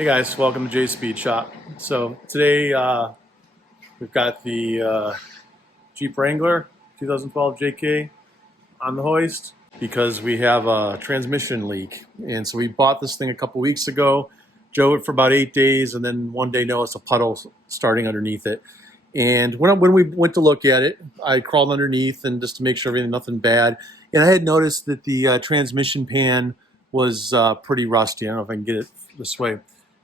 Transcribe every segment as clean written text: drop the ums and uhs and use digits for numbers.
Hey guys, welcome to Jay's Speed Shop. So today we've got the Jeep Wrangler 2012 JK on the hoist because we have a transmission leak. And so we bought this thing a couple weeks ago, drove it for about 8 days, and then one day noticed a puddle starting underneath it. And when we went to look at it, I crawled underneath and just to make sure everything, nothing bad. And I had noticed that the transmission pan was pretty rusty. I don't know if I can get it this way.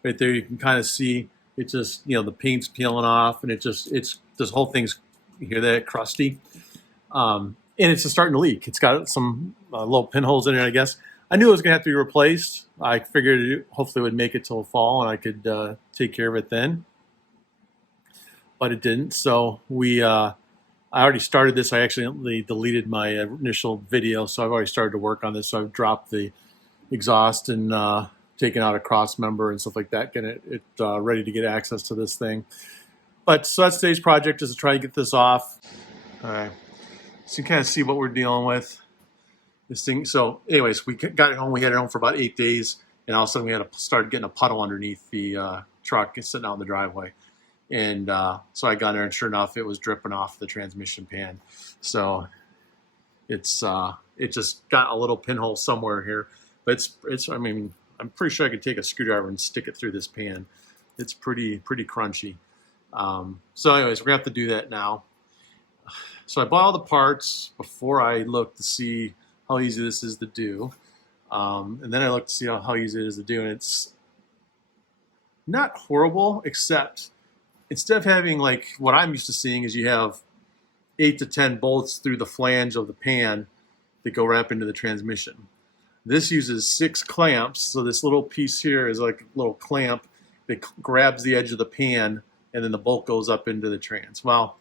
Right there, you can kind of see it just, the paint's peeling off, and this whole thing's, you hear that, crusty. And it's just starting to leak. It's got some little pinholes in it, I guess. I knew it was going to have to be replaced. I figured it hopefully would make it till fall, and I could take care of it then. But it didn't. So I already started this. I accidentally deleted my initial video, so I've already started to work on this. So I've dropped the exhaust and taking out a cross member and stuff like that, getting it ready to get access to this thing. But so that's today's project, is to try to get this off. All right, so you can kind of see what we're dealing with. This thing. So anyways, we got it home. We had it home for about 8 days, and all of a sudden we had to start getting a puddle underneath the truck sitting out in the driveway. And so I got in there, and sure enough, it was dripping off the transmission pan. So it just got a little pinhole somewhere here. But I mean, I'm pretty sure I could take a screwdriver and stick it through this pan. It's pretty crunchy. So anyways, we're gonna have to do that now. So I bought all the parts before I looked to see how easy this is to do. And then I looked to see how easy it is to do, and it's not horrible, except instead of having like what I'm used to seeing is you have 8 to 10 bolts through the flange of the pan that go right up into the transmission. This uses 6 clamps, so this little piece here is like a little clamp that grabs the edge of the pan, and then the bolt goes up into the trans. Well,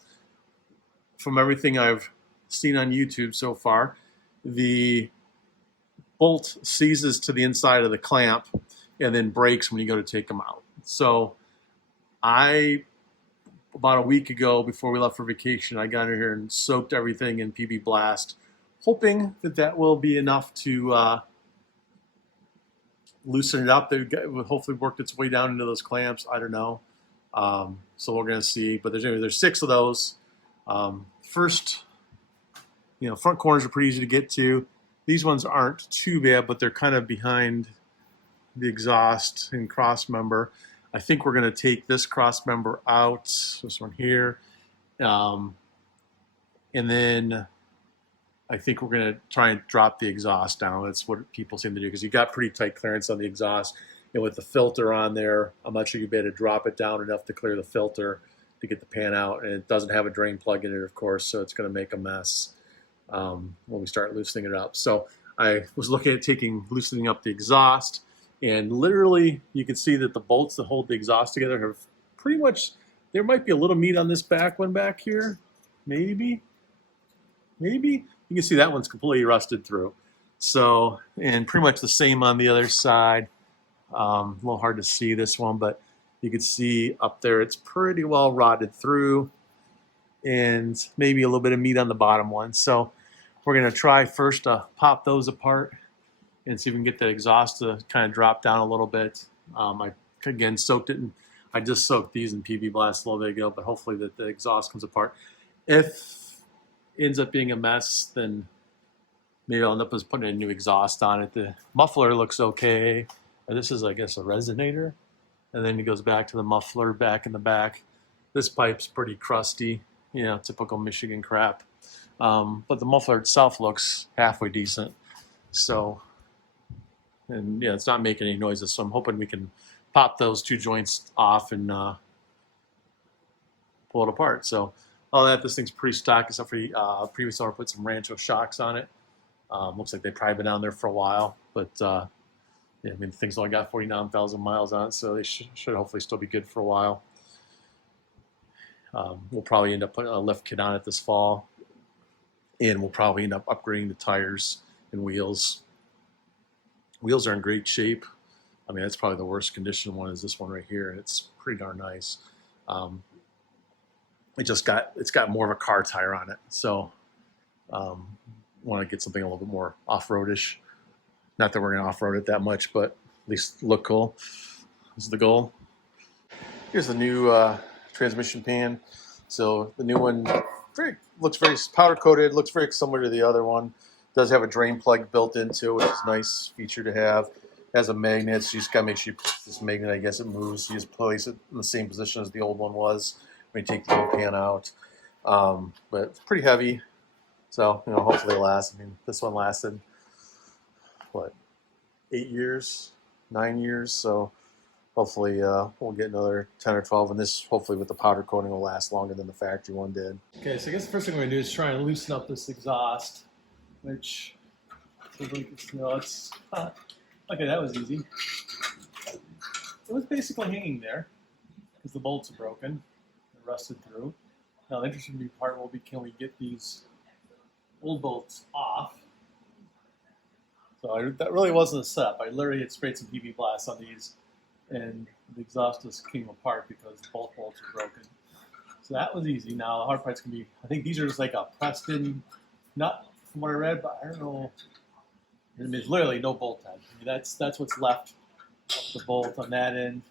from everything I've seen on YouTube so far, the bolt seizes to the inside of the clamp and then breaks when you go to take them out. So about a week ago, before we left for vacation, I got in here and soaked everything in PB Blast, hoping that will be enough to loosen it up. It will hopefully work its way down into those clamps. I don't know. So we're going to see. But there's 6 of those. First, front corners are pretty easy to get to. These ones aren't too bad, but they're kind of behind the exhaust and cross member. I think we're going to take this cross member out, this one here, and then I think we're going to try and drop the exhaust down. That's what people seem to do, because you got pretty tight clearance on the exhaust. And with the filter on there, I'm not sure you'll be able to drop it down enough to clear the filter to get the pan out. And it doesn't have a drain plug in it, of course, so it's going to make a mess when we start loosening it up. So I was looking at loosening up the exhaust, and literally you can see that the bolts that hold the exhaust together have pretty much, there might be a little meat on this back one back here, maybe. You can see that one's completely rusted through. So, and pretty much the same on the other side. A little hard to see this one, but you can see up there it's pretty well rotted through, and maybe a little bit of meat on the bottom one. So we're going to try first to pop those apart and see if we can get the exhaust to kind of drop down a little bit. I, again, I just soaked these in PB Blast a little bit ago, but hopefully that the exhaust comes apart. If ends up being a mess, then maybe I'll end up just putting a new exhaust on it. The muffler looks okay. This is, I guess, a resonator. And then it goes back to the muffler back in the back. This pipe's pretty crusty, typical Michigan crap. But the muffler itself looks halfway decent. So, and it's not making any noises. So I'm hoping we can pop those 2 joints off and pull it apart. So all that, this thing's pretty stock, except for previous owner put some Rancho shocks on it. Looks like they've probably been down there for a while, but the thing's only got 49,000 miles on it, so they should hopefully still be good for a while. We'll probably end up putting a lift kit on it this fall, and we'll probably end up upgrading the tires and wheels. Wheels are in great shape. I mean, that's probably the worst condition one is this one right here, and it's pretty darn nice. It's got more of a car tire on it, so want to get something a little bit more off-roadish. Not that we're going to off-road it that much, but at least look cool. is the goal. Here's the new transmission pan. So the new one looks very powder coated, looks very similar to the other one. Does have a drain plug built into it, which is a nice feature to have. It has a magnet, so you just gotta make sure you place this magnet, I guess it moves. You just place it in the same position as the old one was when you take the old pan out. But it's pretty heavy, so hopefully it lasts. I mean, this one lasted what, 8 years, 9 years, so hopefully we'll get another 10 or 12, and this hopefully with the powder coating will last longer than the factory one did. Okay, so I guess the first thing we're gonna do is try and loosen up this exhaust, which, okay, that was easy. It was basically hanging there because the bolts are broken and rusted through. Now the interesting part will be, can we get these old bolts off? So that really wasn't a setup. I literally had sprayed some PV Blast on these, and the exhaust just came apart because both bolts were broken. So that was easy. Now the hard part's gonna be, I think these are just like a pressed in nut from what I read, but I don't know. I mean, there's literally no bolt head. I mean, that's what's left of the bolt on that end.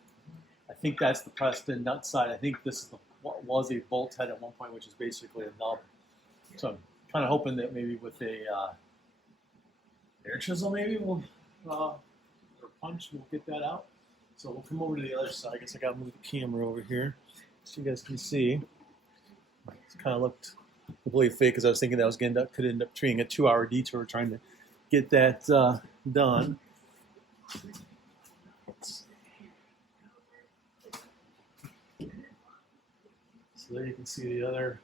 I think that's the pressed in nut side. I think this is what was a bolt head at one point, which is basically a nub. So I'm kind of hoping that maybe with a air chisel, maybe we'll or punch, we'll get that out. So we'll come over to the other side. I guess I gotta move the camera over here so you guys can see. It kind of looked completely fake because I was thinking that was could end up treating a 2-hour detour trying to get that done. So there you can see the other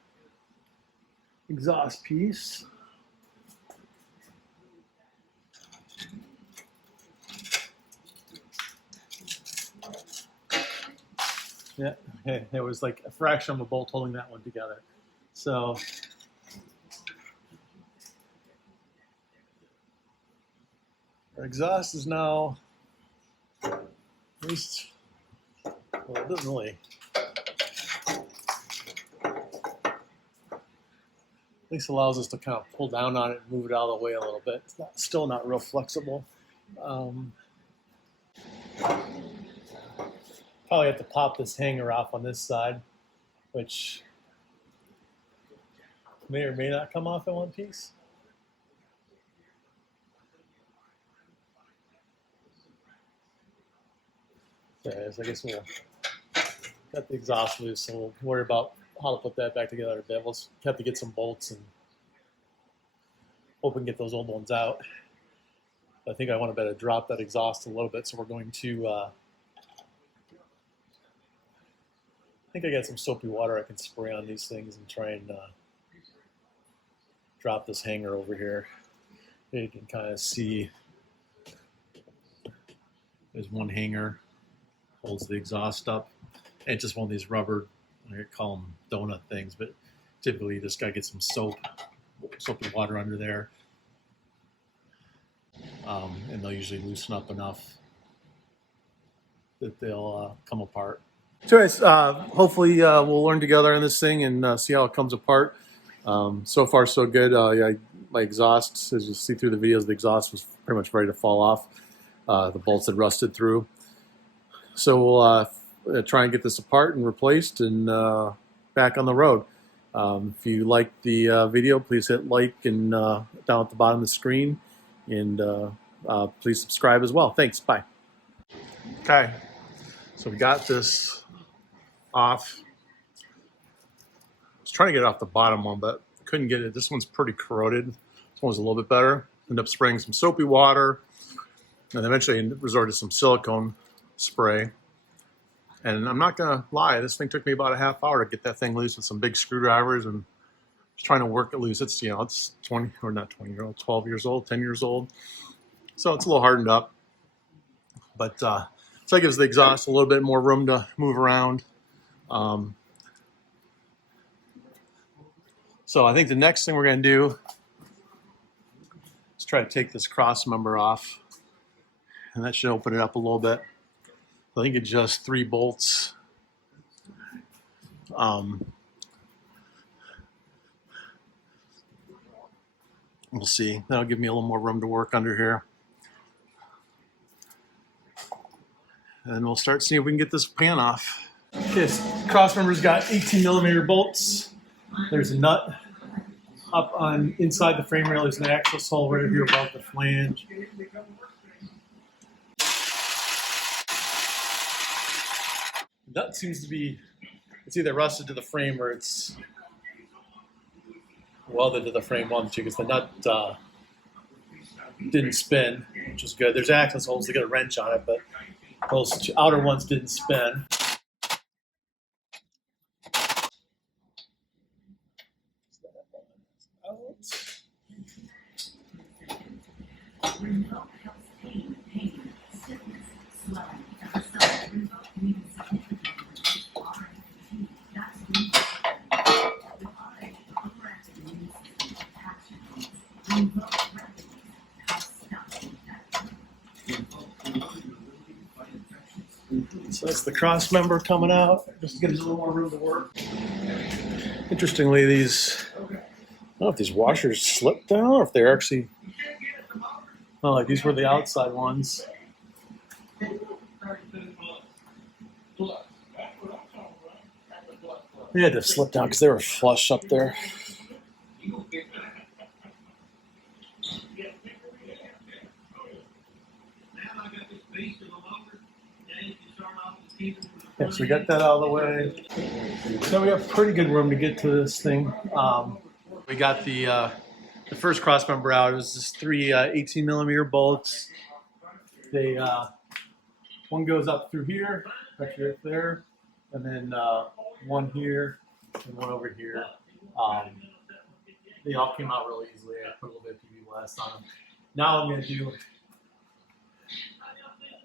exhaust piece. Yeah, okay, there was like a fraction of a bolt holding that one together. So our exhaust is now, at least, well, it doesn't really, at least allows us to kind of pull down on it and move it out of the way a little bit. It's still not real flexible. Probably have to pop this hanger off on this side, which may or may not come off in one piece. Okay, so I guess we'll got the exhaust loose, so we'll worry about how to put that back together a bit. We'll have to get some bolts and hope we can get those old ones out. I think I want to better drop that exhaust a little bit, so we're going to I think I got some soapy water I can spray on these things and try and drop this hanger over here. You can kind of see there's one hanger, holds the exhaust up. And it's just one of these rubber, I call them donut things, but typically you just got to get some soapy water under there. And they'll usually loosen up enough that they'll come apart. So guys, hopefully we'll learn together on this thing and see how it comes apart. So far so good. My exhaust, as you see through the videos, the exhaust was pretty much ready to fall off. The bolts had rusted through. So we'll try and get this apart and replaced and back on the road. If you like the video, please hit like and down at the bottom of the screen. And please subscribe as well. Thanks. Bye. Okay. So we got this off. I was trying to get it off the bottom one, but couldn't get it. This one's pretty corroded. This one's a little bit better. Ended up spraying some soapy water, and eventually resorted to some silicone spray. And I'm not gonna lie, this thing took me about a half hour to get that thing loose with some big screwdrivers and just trying to work it loose. It's it's 20 or not 20 year old, 12 years old, 10 years old. So it's a little hardened up, but so that gives the exhaust a little bit more room to move around. So I think the next thing we're going to do is try to take this cross member off, and that should open it up a little bit. I think it's just 3 bolts. We'll see. That'll give me a little more room to work under here. and we'll start seeing if we can get this pan off. This cross member's got 18mm bolts. There's a nut up on inside the frame rail. There's an access hole right here above the flange. The nut seems to be, it's either rusted to the frame or it's welded to the frame once because the nut didn't spin, which is good. There's access holes to get a wrench on it, but those outer ones didn't spin. So that's the cross member coming out, just to give us a little more room to work. Interestingly, these, I don't know if these washers slip down or if they're actually, Oh, like these were the outside ones. they had to slip down because they were flush up there. Yeah, so we got that out of the way. So we have pretty good room to get to this thing. We got the first cross member out. It was just three 18mm bolts. They one goes up through here, actually right there, and then one here and one over here. They all came out really easily. I put a little bit of PV blast on them. Now what I'm going to do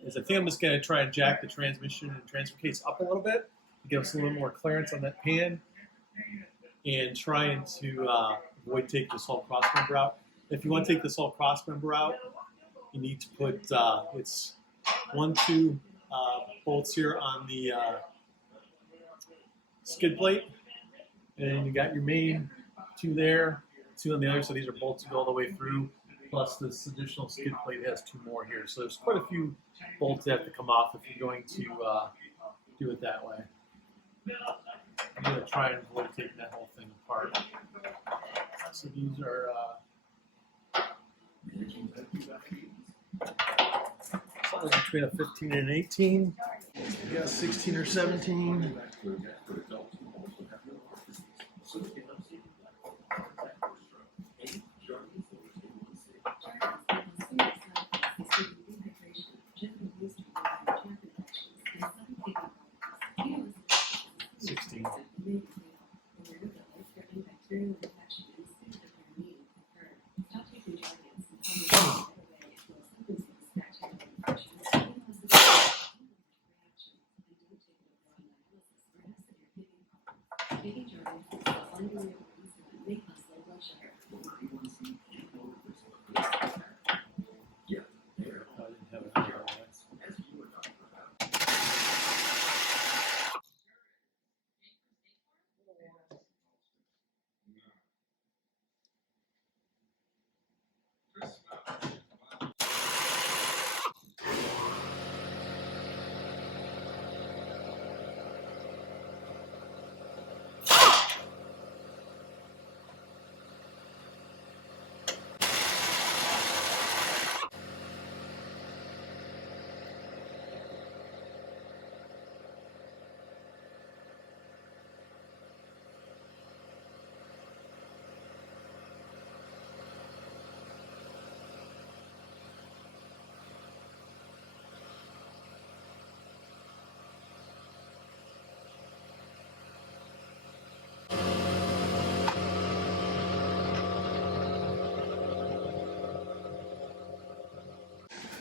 is I think I'm just going to try and jack the transmission and transfer case up a little bit to give us a little more clearance on that pan and trying to avoid taking this whole cross member out. If you want to take this whole cross member out, you need to put it's 1-2 bolts here on the skid plate, and you got your main 2 there, 2 on the other. So these are bolts that go all the way through. Plus this additional skid plate has 2 more here. So there's quite a few bolts that have to come off if you're going to do it that way. I'm going to try and avoid taking that whole thing apart. So these are something between a 15 and an 18. We got 16 or 17.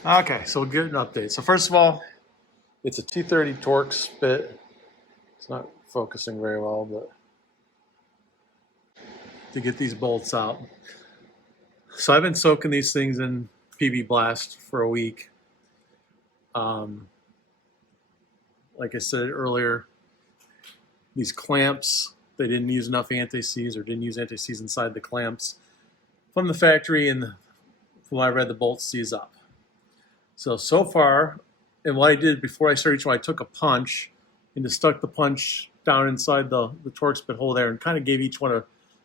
okay. So we'll give an update. So first of all, It's a T30 Torx bit. It's not focusing very well, but to get these bolts out. So I've been soaking these things in PV Blast for a week. Like I said earlier, these clamps, they didn't use enough anti-seize or didn't use anti-seize inside the clamps from the factory, and from what I read, the bolts seize up. So far, And what I did before I started each one, I took a punch and just stuck the punch down inside the Torx bit hole there and kind of gave each one a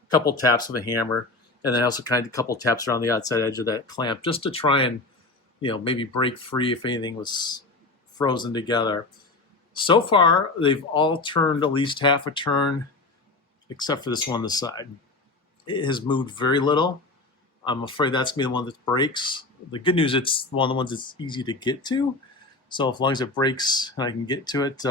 couple taps with a hammer. And then I also kind of a couple taps around the outside edge of that clamp just to try and, maybe break free if anything was frozen together. So far, they've all turned at least half a turn, except for this one on the side. It has moved very little. I'm afraid that's going to be the one that breaks. The good news, it's one of the ones that's easy to get to. So as long as it breaks and I can get to it,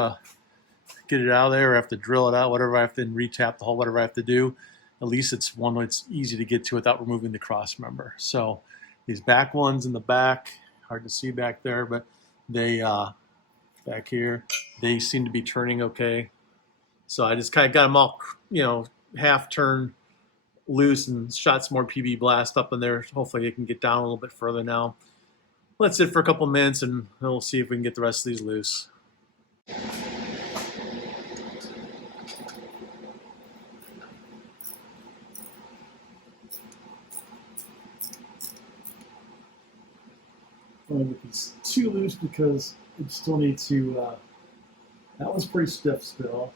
get it out of there, or have to drill it out, whatever I have to, and retap the hole, whatever I have to do, at least it's one that's easy to get to without removing the cross member. So these back ones in the back, hard to see back there, but they, back here, they seem to be turning okay. So I just kind of got them all, half turn loose and shot some more PB blast up in there. Hopefully it can get down a little bit further now. Let's sit for a couple minutes and we'll see if we can get the rest of these loose. I'm going to get these two loose because I still need to, that one's pretty stiff still,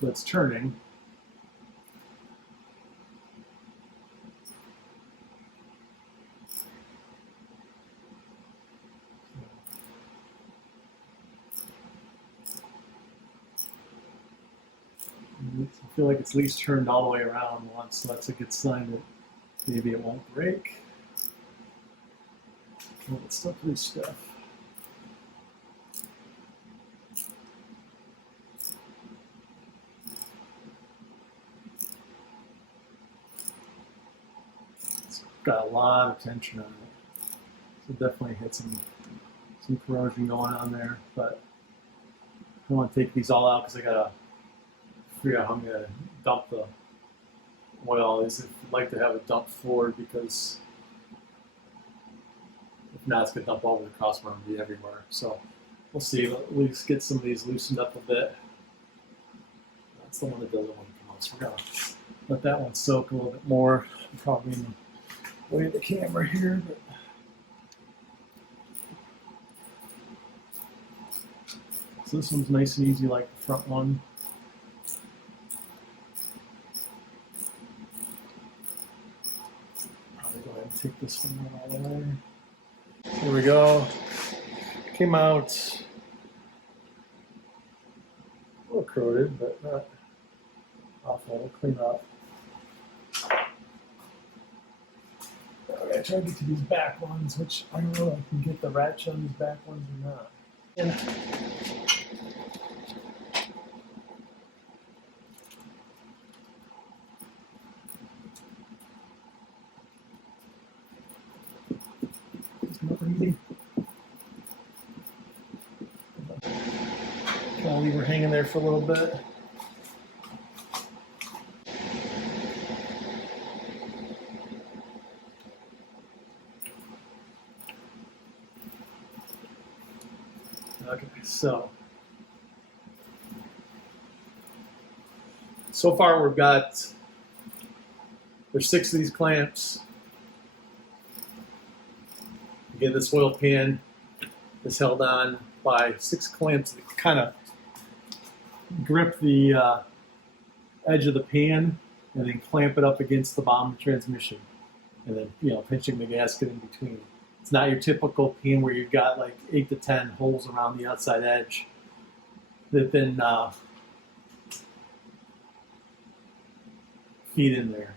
but it's turning. I feel like it's at least turned all the way around once, so that's a good sign that maybe it won't break. Oh, it's still pretty stiff. It's got a lot of tension on it. So definitely hit some corrosion going on there, but I don't want to take these all out because I gotta figure out how I'm gonna dump the oil. I'd like to have it dumped forward because if not, it's gonna dump all over the crossbar and be everywhere. So we'll see. At least get some of these loosened up a bit. That's the one that doesn't want to come out. So we're gonna let that one soak a little bit more. I'm probably in the way of the camera here, but so this one's nice and easy like the front one. Probably go ahead and take this one out of the way. Here we go. Came out a little corroded, but not awful. We'll clean up. I'm gonna try to get to these back ones, which I don't know if I can get the ratchet on these back ones or not. And it's not easy. I'll leave her hanging there for a little bit. Okay, so far we've got, there's 6 of these clamps. Again, this oil pan is held on by 6 clamps that kind of grip the edge of the pan and then clamp it up against the bottom of the transmission, and then pinching the gasket in between. It's not your typical pan where you've got like 8 to 10 holes around the outside edge that then feed in there.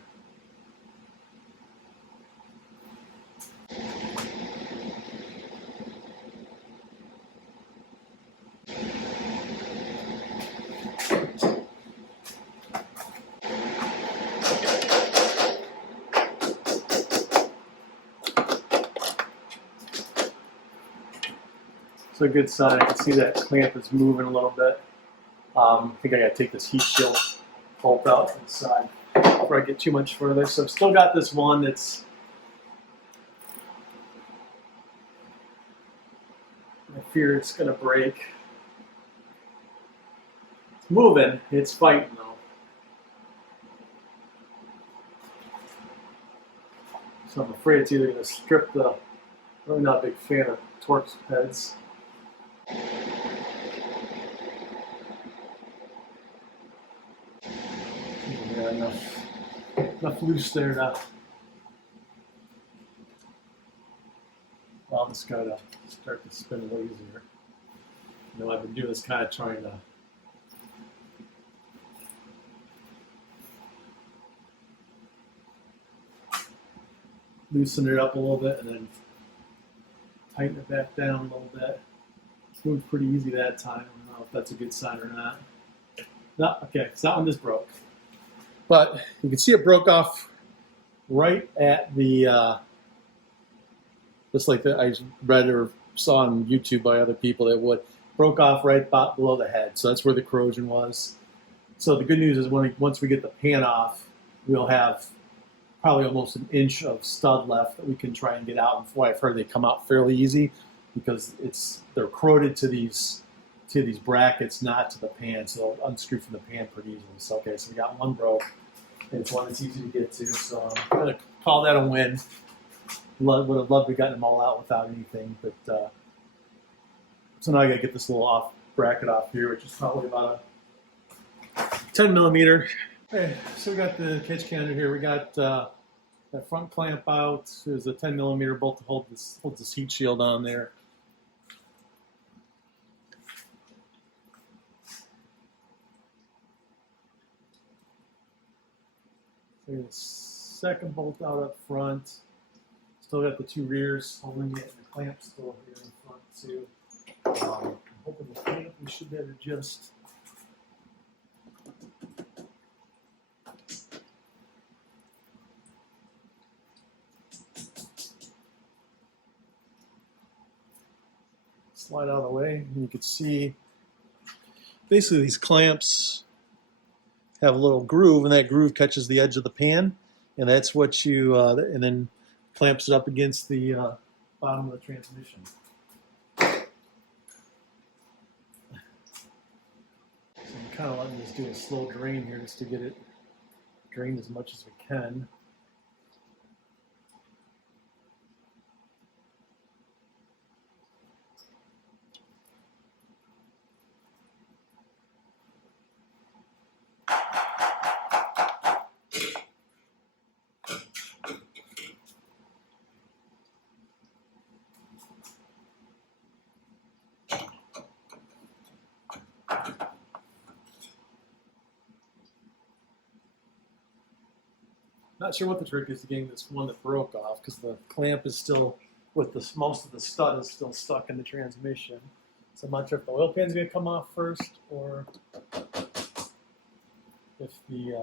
It's a good sign. I can see that clamp is moving a little bit. I think I gotta take this heat shield bolt out inside before I get too much further. So I've still got this one that's, I fear it's gonna break. It's moving, it's fighting though. So I'm afraid it's either gonna strip the, I'm really not a big fan of Torx heads. got enough loose there to. Well, just gotta start to spin a little easier. You know, I've been doing this kind of trying to loosen it up a little bit and then tighten it back down a little bit. It's moved pretty easy that time. I don't know if that's a good sign or not. No, okay, so that one just broke. But you can see it broke off right at the, just like I read or saw on YouTube by other people that would, broke off right below the head. So that's where the corrosion was. So the good news is once we get the pan off, we'll have probably almost an inch of stud left that we can try and get out. And from what I've heard, they come out fairly easy because they're corroded to these brackets, not to the pan. So they'll unscrew from the pan pretty easily. So okay, so we got one broke. And it's one that's easy to get to. So I'm gonna call that a win. Would have loved to have gotten them all out without anything, but so now I gotta get this little bracket off here, which is probably about a 10 millimeter. Okay, so we got the catch can under here. We got that front clamp out. There's a 10 millimeter bolt to holds this heat shield on there. So the second bolt out up front. Still got the two rears holding it, and the clamp still here in front too. I'm hoping the clamp we should be able to just slide out of the way. And you can see basically these clamps have a little groove, and that groove catches the edge of the pan, and that's what you and then clamps it up against the bottom of the transmission. So I'm kind of letting this do a slow drain here just to get it drained as much as we can. Not sure what the trick is to getting this one that broke off because the clamp is still, with most of the stud is still stuck in the transmission. So I'm not sure if the oil pan's going to come off first or if these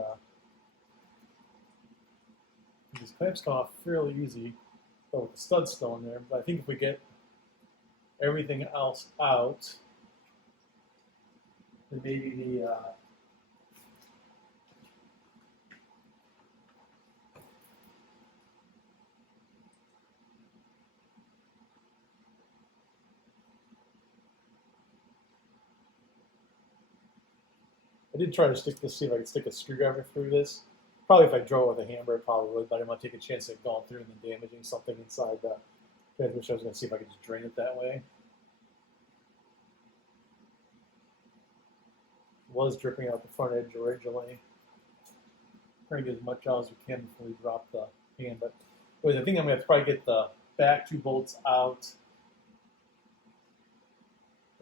clamps come off fairly easy, but with the stud still in there. But I think if we get everything else out, then maybe the I did try to see if I could stick a screwdriver through this. Probably if I drove with a hammer, I probably would, but I didn't want to take a chance of going through and then damaging something inside the transmission. I was going to see if I could just drain it that way. It was dripping out the front edge originally. Trying to get as much out as we can before we drop the pan. But I think I'm going to have to probably get the back two bolts out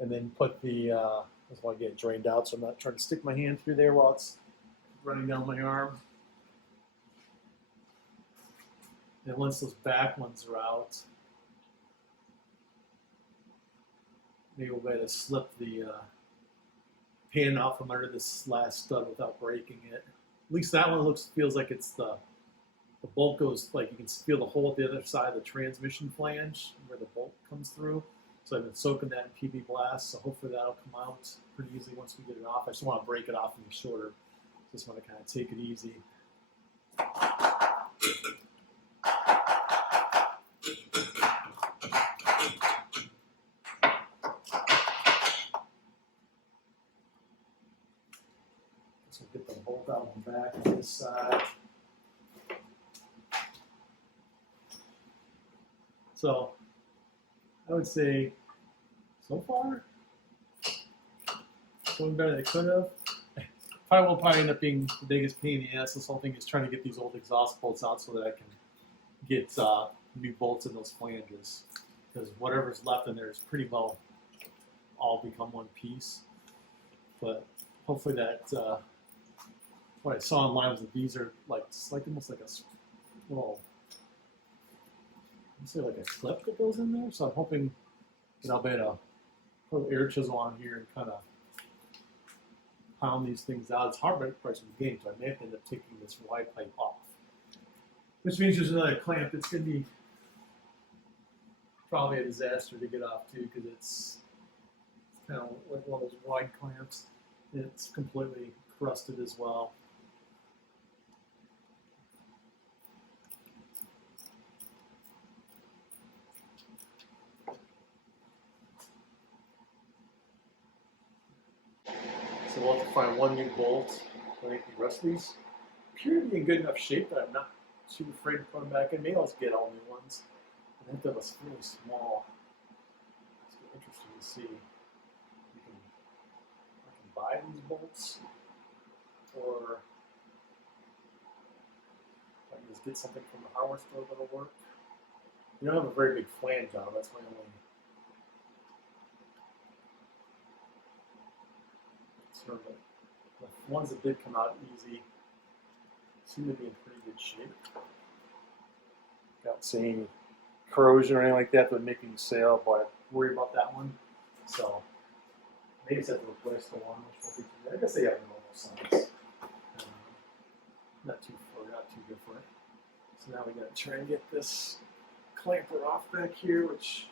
and then put the I just want to get it drained out, so I'm not trying to stick my hand through there while it's running down my arm. And once those back ones are out, maybe we'll be able to slip the pan out from under this last stud without breaking it. At least that one feels like it's the bolt goes, like you can feel the hole at the other side of the transmission flange where the bolt comes through. So I've been soaking that in PB Blast, so hopefully that'll come out pretty easily once we get it off. I just want to break it off and be shorter. Just want to kind of take it easy. So get the bolt out on the back on this side. So I would say, so far, going better than I could have. probably will probably end up being the biggest pain in the ass. This whole thing is trying to get these old exhaust bolts out so that I can get new bolts in those flanges, because whatever's left in there is pretty well all become one piece. But hopefully that what I saw online was that these are like almost like a little, let's say like a clip that goes in there. So I'm hoping that I'll be able to put an air chisel on here and kind of pound these things out. It's hard right price of the game, so I may have to end up taking this Y pipe off, which means there's another clamp that's going to be probably a disaster to get off too, because it's kind of like one of those wide clamps. It's completely crusted as well. So we'll have to find one new bolt. I think the rest of these appear to be in good enough shape that I'm not too afraid to put them back in. Maybe I'll just get all new ones. I think that was really small. It's interesting to see. I can buy these bolts, or I can just get something from the hardware store that'll work. You don't have a very big flange on them. That's my only concern. But the ones that did come out easy seem to be in pretty good shape. Without seeing corrosion or anything like that would make me sail, but I worry about that one. So maybe it's have to replace the one, which will be too bad. I guess they have normal size. Not too good for it. So now we got to try and get this clamper off back here, which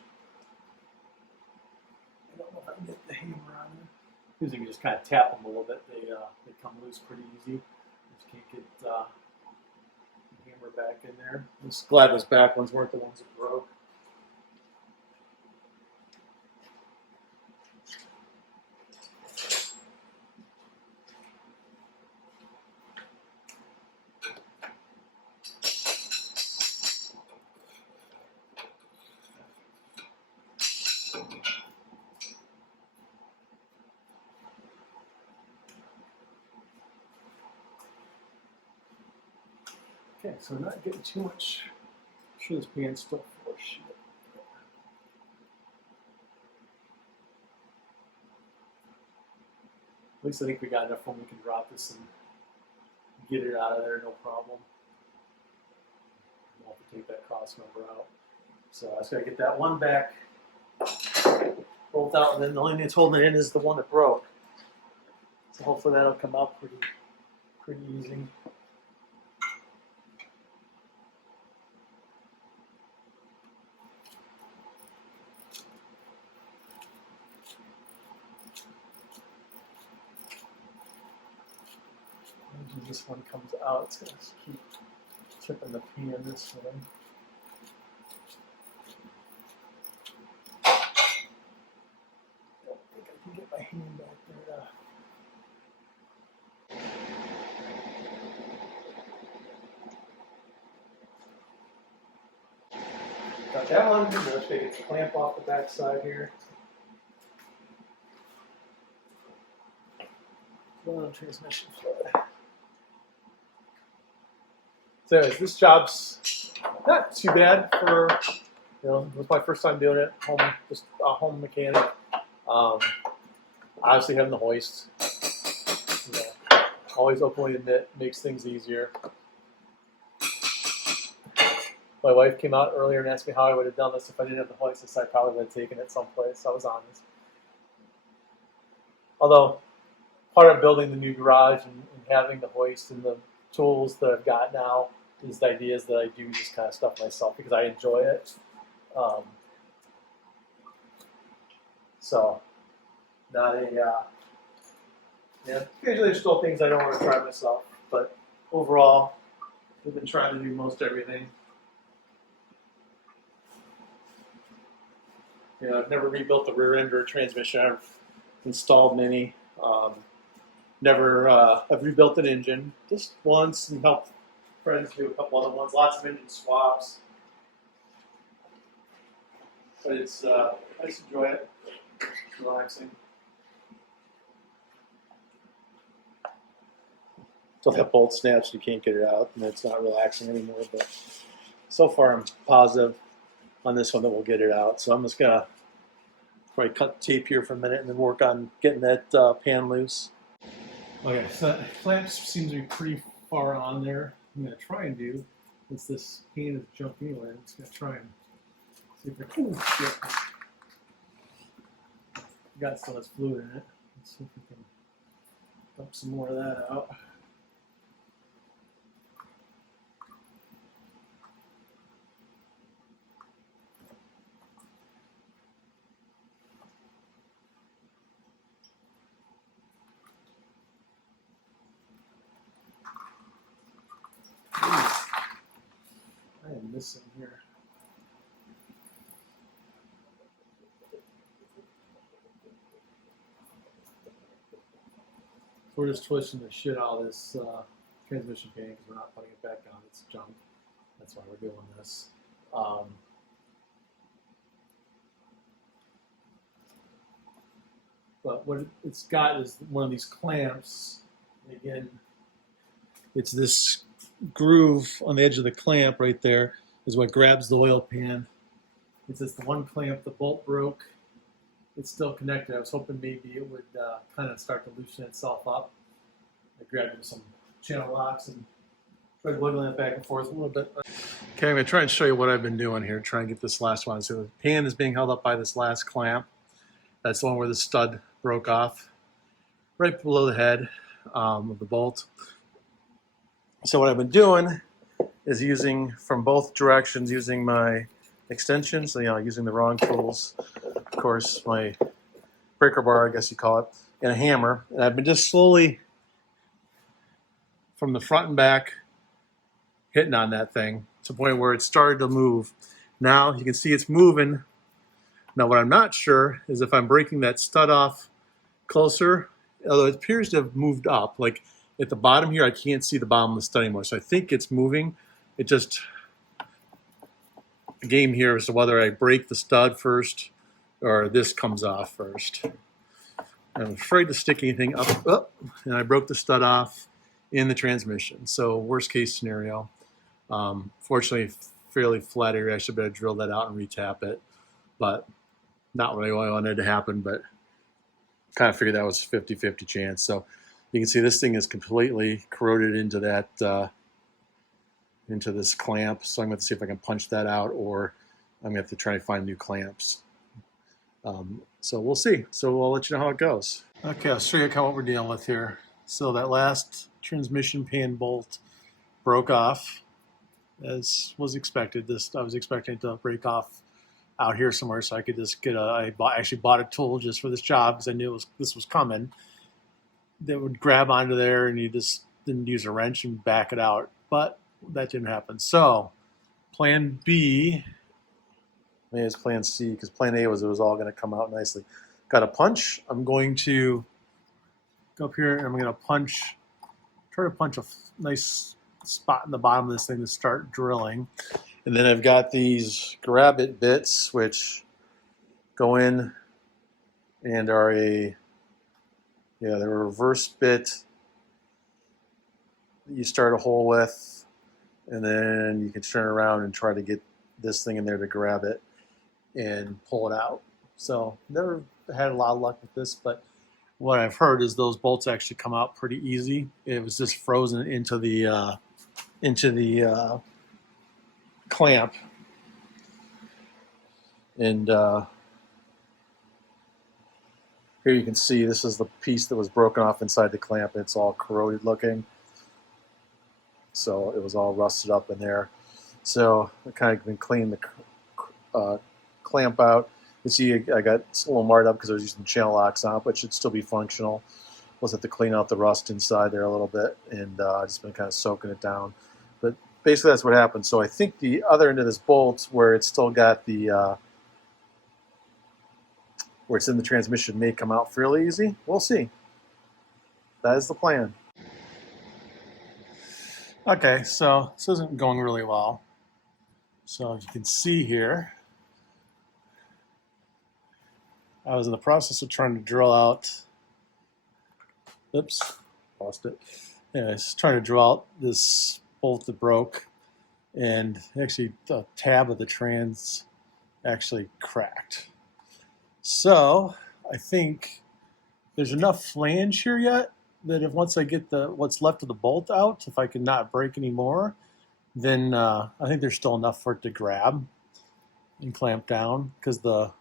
I don't know if I can get the hammer on there. Usually you just kind of tap them a little bit. They come loose pretty easy. Just can't get the hammer back in there. I'm just glad those back ones weren't the ones that broke. Okay, so I'm not getting too much. I'm sure this pan's still full of shit. At least I think we got enough when we can drop this and get it out of there, no problem. We'll have to take that cross member out. So I just gotta get that one back bolt out, and then the only thing that's holding it in is the one that broke. So hopefully that'll come out pretty easy. This one comes out, it's going to keep tipping the pan this way. I don't think I can get my hand back there. Got that one. Let's take a clamp off the back side here. One transmission fluid. So anyways, this job's not too bad for, it was my first time doing it, just a home mechanic. Obviously having the hoist, always openly admit, makes things easier. My wife came out earlier and asked me how I would have done this if I didn't have the hoist. I probably would have taken it someplace. I was honest. Although, part of building the new garage and having the hoist and the tools that I've got now is the ideas that I do this kind of stuff myself because I enjoy it. So, not a, occasionally there's still things I don't want to try myself, but overall, we've been trying to do most everything. I've never rebuilt the rear end or a transmission. I've installed many. I've rebuilt an engine just once and helped friends do a couple other ones. Lots of engine swaps, but it's I just enjoy it. It's relaxing. until that bolt snaps, you can't get it out, and it's not relaxing anymore. But so far, I'm positive on this one that we'll get it out. So I'm just gonna probably cut the tape here for a minute and then work on getting that pan loose. Okay, so that clamp seems to be pretty far on there. I'm gonna try and do, since this pan is jumping anyway, I'm just gonna try and see if I can. Oh shit! Got still has fluid in it. Let's see if we can dump some more of that out. I am missing here. We're just twisting the shit out of this transmission pan because we're not putting it back on. It's junk. That's why we're doing this. But what it's got is one of these clamps. And again, it's this groove on the edge of the clamp right there is what grabs the oil pan. It's just the one clamp, the bolt broke. It's still connected. I was hoping maybe it would kind of start to loosen itself up. I grabbed some channel locks and tried wiggling it back and forth a little bit. Okay, I'm going to try and show you what I've been doing here, try and get this last one. So the pan is being held up by this last clamp. That's the one where the stud broke off, right below the head of the bolt. So what I've been doing is using from both directions, using my extensions, so, using the wrong tools. Of course, my breaker bar, I guess you call it, and a hammer. And I've been just slowly, from the front and back, hitting on that thing to the point where it started to move. Now you can see it's moving. Now what I'm not sure is if I'm breaking that stud off closer, although it appears to have moved up. Like at the bottom here, I can't see the bottom of the stud anymore. So I think it's moving. It just, the game here is whether I break the stud first or this comes off first. I'm afraid to stick anything up, and I broke the stud off in the transmission. So worst case scenario. Fortunately, fairly flat area. I should better drill that out and retap it, but not what I wanted to happen, but kind of figured that was a 50-50 chance. So you can see this thing is completely corroded into that, into this clamp. So I'm going to see if I can punch that out, or I'm going to have to try to find new clamps. So we'll see. So we'll let you know how it goes. Okay, I'll show you kind of what we're dealing with here. So that last transmission pan bolt broke off, as was expected. I was expecting it to break off out here somewhere, so I could just get actually bought a tool just for this job because I knew this was coming. That would grab onto there, and you just didn't use a wrench and back it out. But that didn't happen. So plan B, maybe it's plan C, because plan A was it was all going to come out nicely. Got a punch. I'm going to go up here and I'm going to try to punch a nice spot in the bottom of this thing to start drilling. And then I've got these grab it bits, which go in and are they're a reverse bit that you start a hole with, and then you can turn around and try to get this thing in there to grab it and pull it out. So never had a lot of luck with this, but what I've heard is those bolts actually come out pretty easy. It was just frozen into the clamp, and here you can see this is the piece that was broken off inside the clamp. It's all corroded looking, so it was all rusted up in there. So I kind of been cleaning the clamp out. You see I got a little marred up because I was using channel locks on it, but it should still be functional. We'll have to clean out the rust inside there a little bit, and I've just been kind of soaking it down. But basically that's what happened. So I think the other end of this bolt, where it's still got the where it's in the transmission, may come out fairly easy. We'll see. That is the plan. Okay, so this isn't going really well. So as you can see here, I was in the process of trying to drill out, oops, lost it, Yeah, I was trying to draw out this bolt that broke, and actually the tab of the trans actually cracked. So I think there's enough flange here yet that if once I get the what's left of the bolt out, if I can not break any more, then I think there's still enough for it to grab and clamp down, because the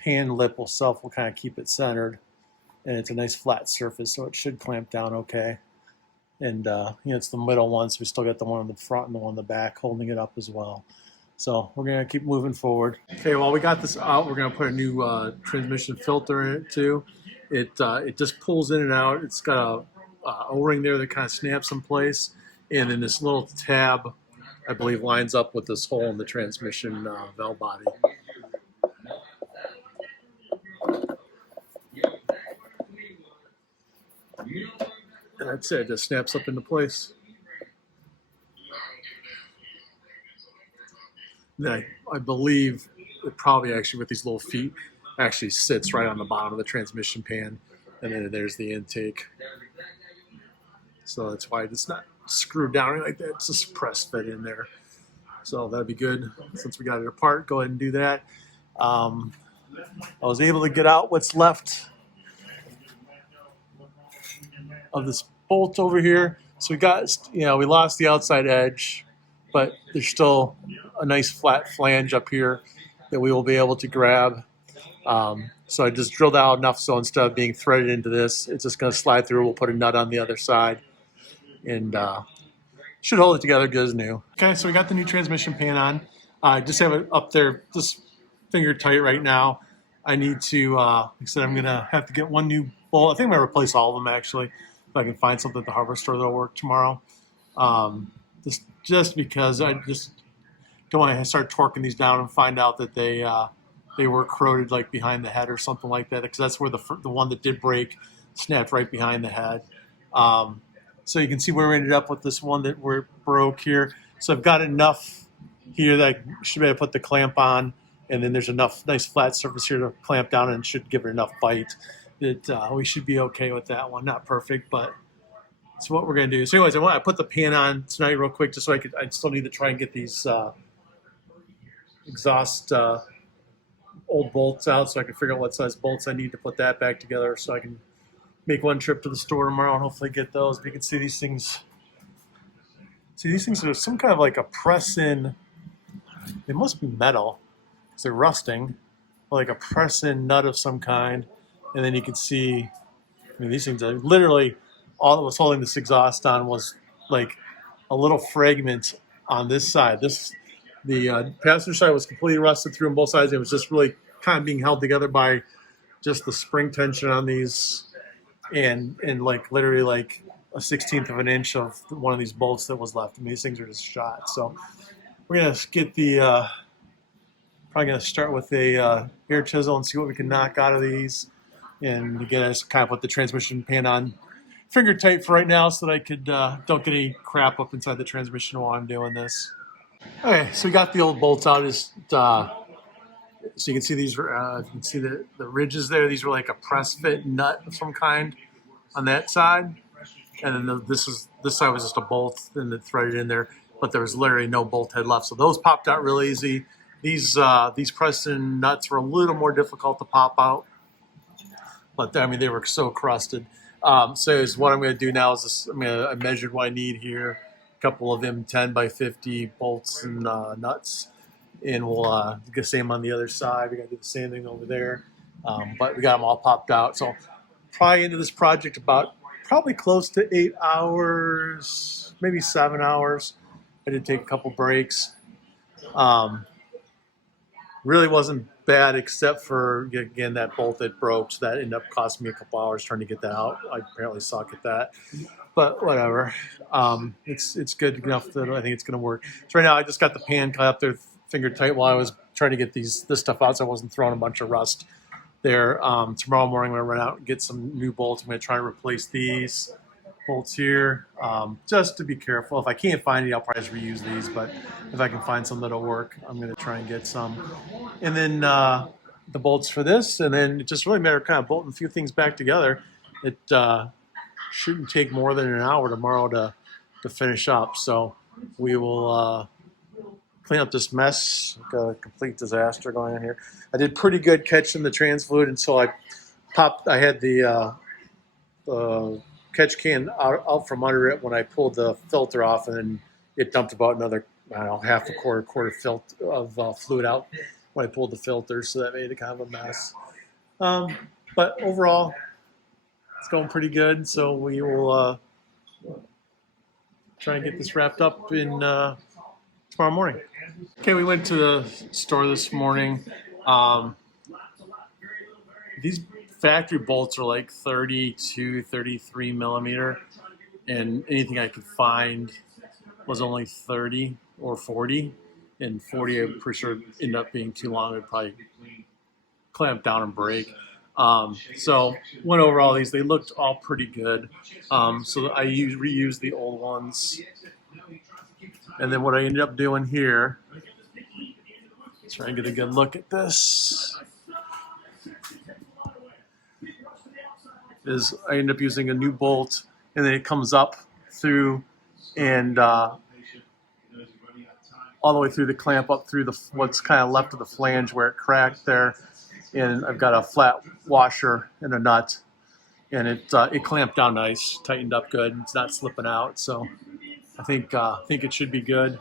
pan lip will kind of keep it centered, and it's a nice flat surface, so it should clamp down okay. And it's the middle one, so we still got the one in the front and the one in the back holding it up as well. So we're gonna keep moving forward. Okay, while we got this out, we're gonna put a new transmission filter in it too. It just pulls in and out. It's got a O-ring there that kind of snaps in place, and then this little tab, I believe, lines up with this hole in the transmission valve body. And that's it. It just snaps up into place. And I believe it probably actually, with these little feet, actually sits right on the bottom of the transmission pan, and then there's the intake. So that's why it's not screwed down like that. It's just press fit in there. So that'd be good. Since we got it apart, go ahead and do that. I was able to get out what's left of this bolt over here. So we lost the outside edge, but there's still a nice flat flange up here that we will be able to grab. So I just drilled out enough so instead of being threaded into this, it's just going to slide through. We'll put a nut on the other side, and should hold it together good as new. Okay, so we got the new transmission pan on. I just have it up there, just finger tight right now. I need to, like I said, I'm going to have to get one new bolt. I think I'm going to replace all of them, actually, if I can find something at the hardware store that'll work tomorrow. Just because I just don't want to start torquing these down and find out that they were corroded like behind the head or something like that, because that's where the one that did break snapped right behind the head. So you can see where we ended up with this one that broke here. So I've got enough here that I should be able to put the clamp on, and then there's enough nice flat surface here to clamp down, and should give it enough bite that we should be okay with that one. Not perfect, but it's what we're going to do. So anyways, I put the pan on tonight real quick just so I still need to try and get these exhaust old bolts out so I can figure out what size bolts I need to put that back together so I can make one trip to the store tomorrow and hopefully get those. But you can see these things. Are some kind of like a press-in. They must be metal because they're rusting, like a press-in nut of some kind. And then you can see, these things are literally all that was holding this exhaust on was like a little fragment on this side. The passenger side was completely rusted through on both sides. It was just really kind of being held together by just the spring tension on these, and like literally like a 1/16 of an inch of one of these bolts that was left. These things are just shot. So we're gonna get probably gonna start with a hair chisel and see what we can knock out of these. And again, I just kind of put the transmission pan on finger tight for right now so that I could don't get any crap up inside the transmission while I'm doing this. Okay, so we got the old bolts out. So you can see these. You can see the ridges there. These were like a press fit nut of some kind on that side, and then this side was just a bolt and it threaded in there. But there was literally no bolt head left, so those popped out real easy. These press-in nuts were a little more difficult to pop out, but they were so crusted. So what I'm going to do now is I measured what I need here. Couple of them 10 by 50 bolts and nuts, and we'll do the same on the other side. We got to do the same thing over there, but we got them all popped out. So probably into this project probably close to 8 hours, maybe 7 hours. I did take a couple breaks. Really wasn't bad except for, again, that bolt that broke, so that ended up costing me a couple hours trying to get that out. I apparently suck at that. But whatever, it's good enough that I think it's going to work. So right now I just got the pan cut up there finger tight while I was trying to get this stuff out so I wasn't throwing a bunch of rust there. Tomorrow morning I'm going to run out and get some new bolts. I'm going to try and replace these bolts here just to be careful. If I can't find any, I'll probably just reuse these. But if I can find some that'll work, I'm going to try and get some. And then the bolts for this, and then it just really matter kind of bolting a few things back together. shouldn't take more than an hour tomorrow to finish up. So we will clean up this mess. Got a complete disaster going on here. I did pretty good catching the trans fluid until I had the catch can out from under it when I pulled the filter off, and then it dumped about another, I don't know, half a quarter of fluid out when I pulled the filter, so that made it kind of a mess. But overall, it's going pretty good, so we will try and get this wrapped up in tomorrow morning. Okay, we went to the store this morning. These factory bolts are like 32, 33 millimeter, and anything I could find was only 30 or 40, and 40 I'm pretty sure ended up being too long. It would probably clamp down and break. So went over all these. They looked all pretty good. So I reused the old ones. And then what I ended up doing here, try and get a good look at this, is I end up using a new bolt, and then it comes up through and all the way through the clamp up through what's kind of left of the flange where it cracked there. And I've got a flat washer and a nut, and it clamped down nice, tightened up good. It's not slipping out, so I think it should be good.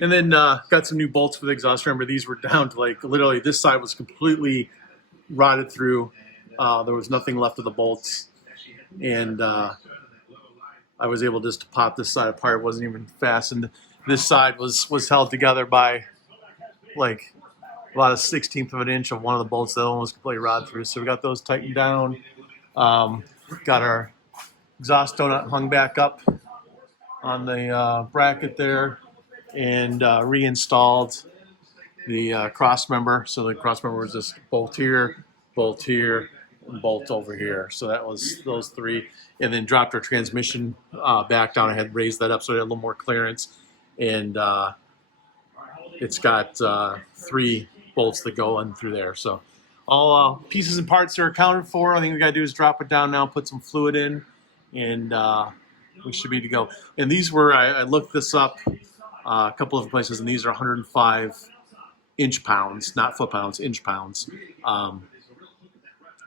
And then got some new bolts for the exhaust. Remember, these were down to like literally this side was completely rotted through. There was nothing left of the bolts, and I was able just to pop this side apart. It wasn't even fastened. This side was held together by like about a 1/16 of an inch of one of the bolts. The other one was completely rotted through. So we got those tightened down. Got our exhaust donut hung back up on the bracket there, and reinstalled the cross member. So the cross member was just bolt here, and bolt over here. So that was those three. And then dropped our transmission back down. I had raised that up so it had a little more clearance. And it's got 3 bolts that go in through there. So all pieces and parts are accounted for. I think we got to do is drop it down now, put some fluid in, and we should be to go. And these were, I looked this up a couple of places, and these are 105 inch pounds, not foot pounds, inch pounds.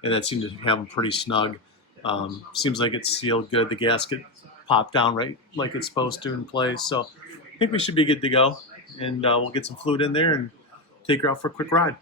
And that seemed to have them pretty snug. Seems like it's sealed good. The gasket popped down right like it's supposed to in place. So I think we should be good to go. And we'll get some fluid in there and take her out for a quick ride.